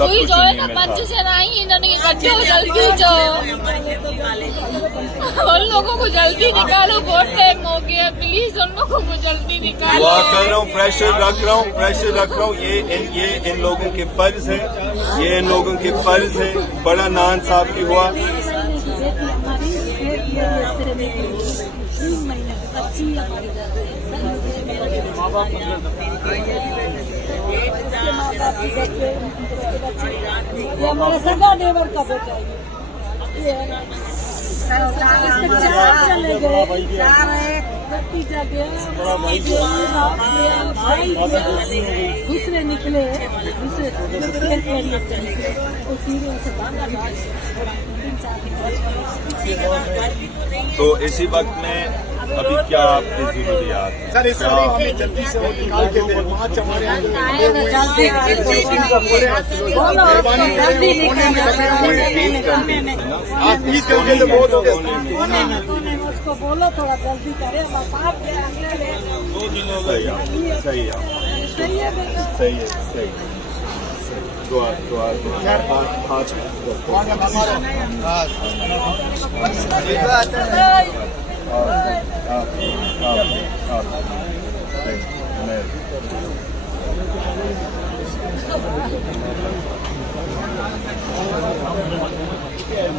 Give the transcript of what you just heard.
कोई जो है ना पंच से नहीं इन्होंने इकट्ठे हो जल्दी जो उन लोगों को जल्दी निकालो, बहुत टाइम हो गया, प्लीज उन लोगों को जल्दी निकालो। दुआ कर रहा हूँ, प्रेशर रख रहा हूँ, ये इन लोगों के फर्ज है, ये इन लोगों के फर्ज है। बड़ा नाइंसाफी हुआ। ये हमारा सगा नेबर का बेटा है, ये चार चले गए, भतीजा गया, भाई दूसरे निकले, दूसरे तो इसी वक्त में अभी क्या आपकी जरूरियात है? सर, इस हमें जल्दी से वो निकाल के दे, वहाँ चमारे आप प्लीज करके तो बहुत हो गया। उसको बोलो थोड़ा जल्दी करे, सही है। दुआ हाथ